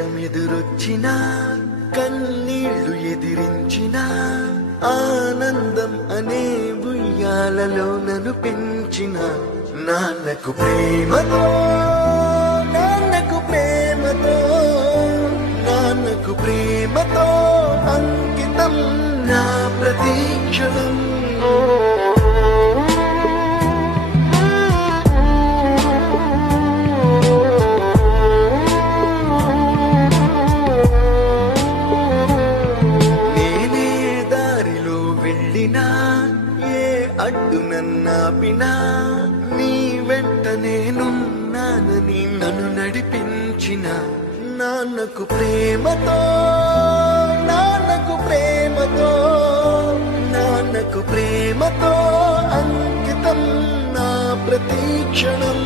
కష్టమెదురొచ్చినా కన్నీళ్లు ఎదిరించినా ఆనందం అనే ఉయ్యాలలో నన్ను పెంచిన నాన్నకు ప్రేమతో నాన్నకు ప్రేమతో నాన్నకు ప్రేమతో అంకితం నా ప్రతీక్షణం. ఏ అడ్డు నన్నాపినా నీ వెంట నేనున్నానని నన్ను నడిపించిన నాన్నకు ప్రేమతో నాన్నకు ప్రేమతో నాన్నకు ప్రేమతో అంకితం నా ప్రతీక్షణం.